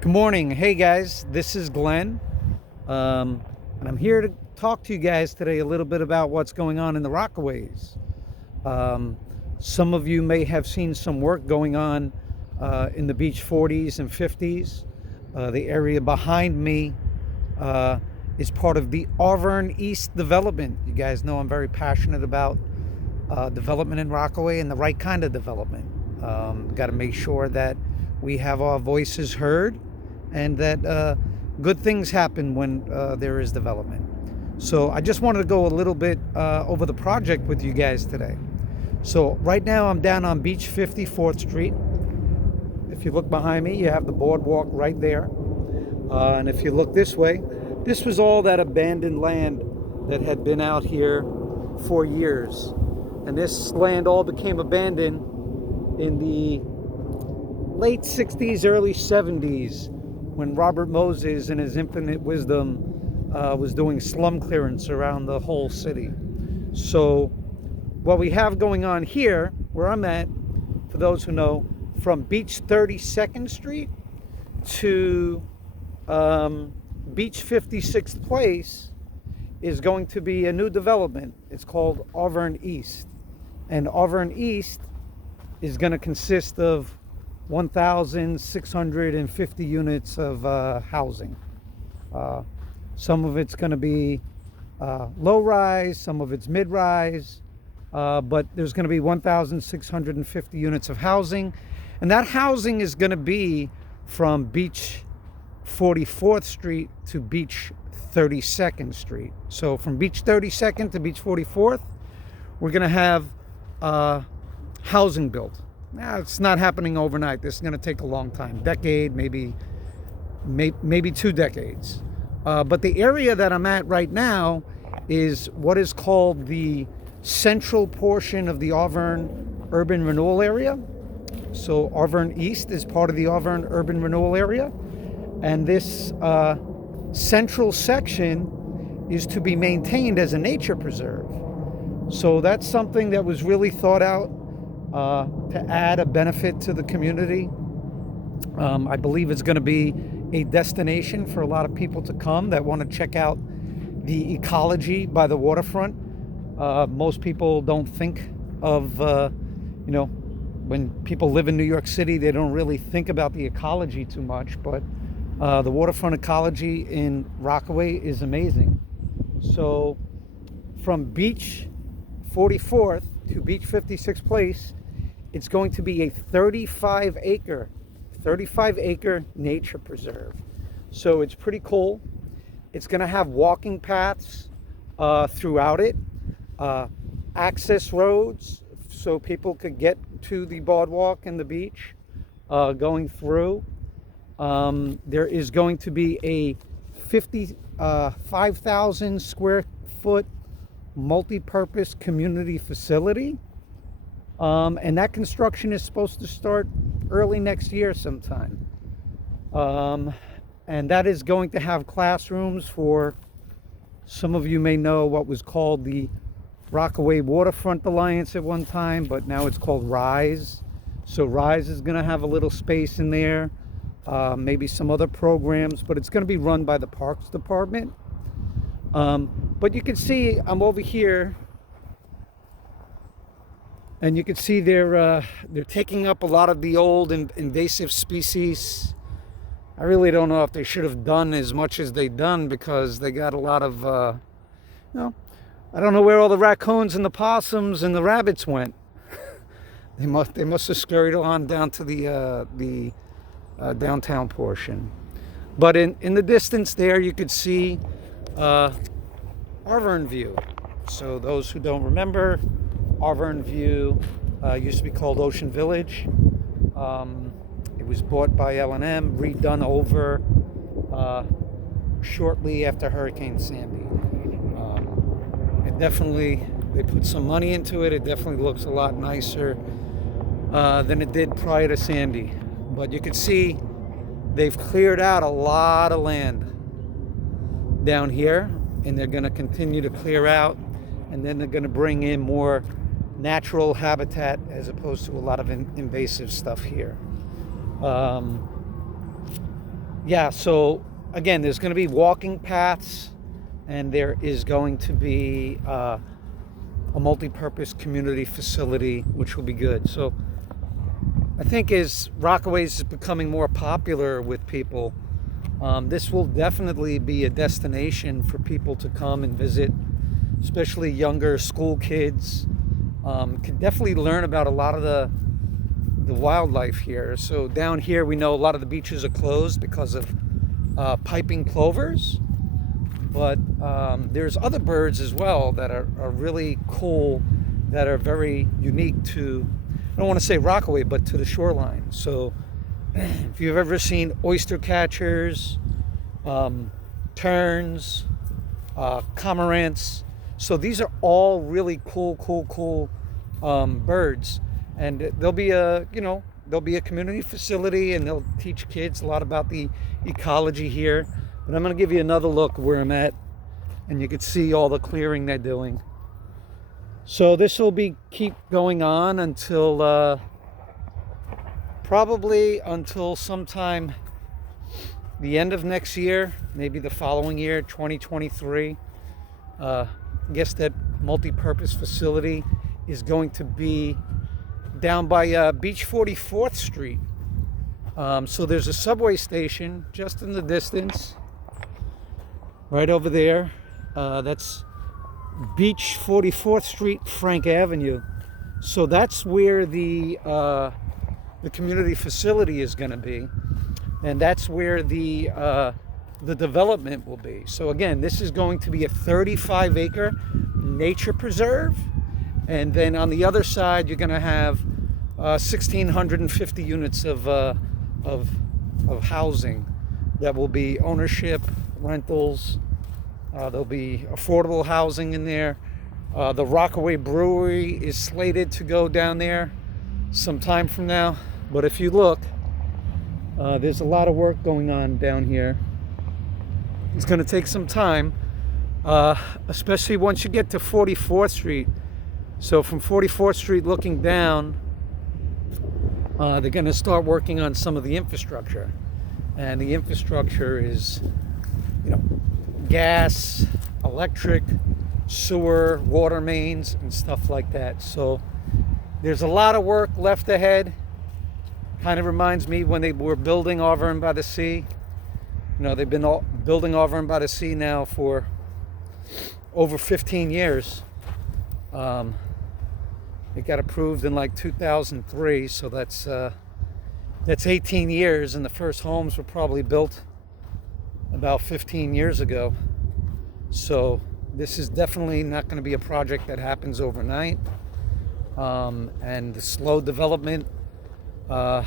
Good morning. Hey guys, this is Glenn. And I'm here to talk to you guys today a little bit about what's going on in the Rockaways. Some of you may have seen some work going on in the beach 40s and 50s. The area behind me is part of the Arverne East Development. You guys know I'm very passionate about development in Rockaway and the right kind of development. Got to make sure that we have our voices heard and that good things happen when there is development. So I just wanted to go a little bit over the project with you guys today. So right now I'm down on Beach 54th Street. If you look behind me, you have the boardwalk right there. And if you look this way, this was all that abandoned land that had been out here for years. And this land all became abandoned in the late 60s, early 70s, when Robert Moses, in his infinite wisdom, was doing slum clearance around the whole city. So what we have going on here, where I'm at, for those who know, from Beach 32nd St to Beach 56 Place is going to be a new development. It's called Arverne East. And Arverne East is going to consist of 1,650 units of housing. Some of it's going to be low-rise, some of it's mid-rise, but there's going to be 1,650 units of housing. And that housing is going to be from Beach 44th Street to Beach 32nd Street. So from Beach 32nd to Beach 44th, we're going to have housing built. Now, it's not happening overnight. This is going to take a long time, decade, maybe 2 decades. But the area that I'm at right now is what is called the central portion of the Arverne Urban Renewal Area. So Arverne East is part of the Arverne Urban Renewal Area. And this central section is to be maintained as a nature preserve. So that's something that was really thought out to add a benefit to the community. I believe it's going to be a destination for a lot of people to come that want to check out the ecology by the waterfront. Most people don't think of, when people live in New York City, they don't really think about the ecology too much, but the waterfront ecology in Rockaway is amazing. So from Beach 44th to Beach 56 Place, it's going to be a 35 acre nature preserve. So it's pretty cool. It's going to have walking paths throughout it, access roads so people could get to the boardwalk and the beach going through. There is going to be a 5,000 square foot multi-purpose community facility. And that construction is supposed to start early next year sometime. And that is going to have classrooms for, some of you may know what was called the Rockaway Waterfront Alliance at one time, but now it's called RISE. So RISE is going to have a little space in there, maybe some other programs, but it's going to be run by the Parks Department. But you can see I'm over here, and you can see they're taking up a lot of the old invasive species. I really don't know if they should have done as much as they done, because they got a lot of, I don't know where all the raccoons and the possums and the rabbits went. They must have scurried on down to the downtown portion. But in the distance there, you could see Arverne View. So those who don't remember, Arverne View used to be called Ocean Village. It was bought by L&M, redone over shortly after Hurricane Sandy. They put some money into it. It definitely looks a lot nicer than it did prior to Sandy. But you can see they've cleared out a lot of land down here, and they're going to continue to clear out, and then they're going to bring in more natural habitat as opposed to a lot of invasive stuff here. yeah, so again, there's going to be walking paths, and there is going to be a multi-purpose community facility, which will be good. So I think as Rockaways is becoming more popular with people, this will definitely be a destination for people to come and visit, especially younger school kids. Can definitely learn about a lot of the wildlife here. So down here, we know a lot of the beaches are closed because of piping plovers, but there's other birds as well that are really cool, that are very unique to, I don't want to say Rockaway, but to the shoreline. So if you've ever seen oyster catchers, terns, cormorants, so these are all really cool birds, and there'll be a community facility, and they'll teach kids a lot about the ecology here. But I'm going to give you another look where I'm at, and you can see all the clearing they're doing. So this will keep going on until probably until sometime the end of next year, maybe the following year, 2023. I guess that multi-purpose facility is going to be down by Beach 44th Street. So there's a subway station just in the distance, right over there. That's Beach 44th Street, Frank Avenue. So that's where the community facility is going to be, and that's where the development will be. So again, this is going to be a 35-acre nature preserve, and then on the other side, you're going to have 1,650 units of housing that will be ownership, rentals. There'll be affordable housing in there. The Rockaway Brewery is slated to go down there some time from now. But if you look, there's a lot of work going on down here. It's going to take some time, especially once you get to 44th Street. So from 44th Street looking down, they're going to start working on some of the infrastructure. And the infrastructure is, gas, electric, sewer, water mains, and stuff like that. So there's a lot of work left ahead. Kind of reminds me when they were building Arverne by the Sea. They've been building Arverne by the Sea now for over 15 years. It got approved in like 2003, so that's 18 years, and the first homes were probably built about 15 years ago. So this is definitely not going to be a project that happens overnight, and the slow development, at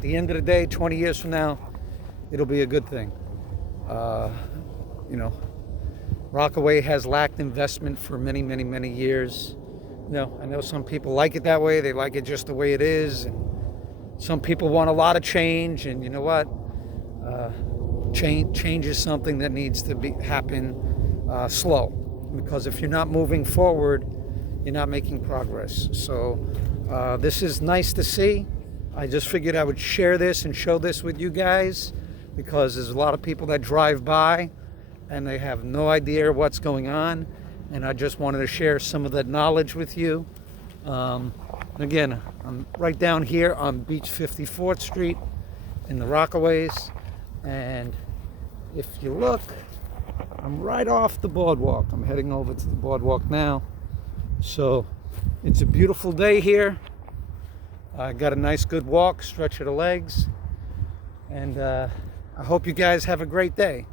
the end of the day, 20 years from now, it'll be a good thing. Rockaway has lacked investment for many years. I know some people like it that way. They like it just the way it is, and some people want a lot of change, and you know what? Change is something that needs to happen slow, because if you're not moving forward, you're not making progress. So this is nice to see. I just figured I would share this and show this with you guys, because there's a lot of people that drive by and they have no idea what's going on, and I just wanted to share some of that knowledge with you. Again, I'm right down here on Beach 54th Street in the Rockaways, and if you look, I'm right off the boardwalk. I'm heading over to the boardwalk now. So it's a beautiful day here. I got a nice good walk, stretch of the legs, and I hope you guys have a great day.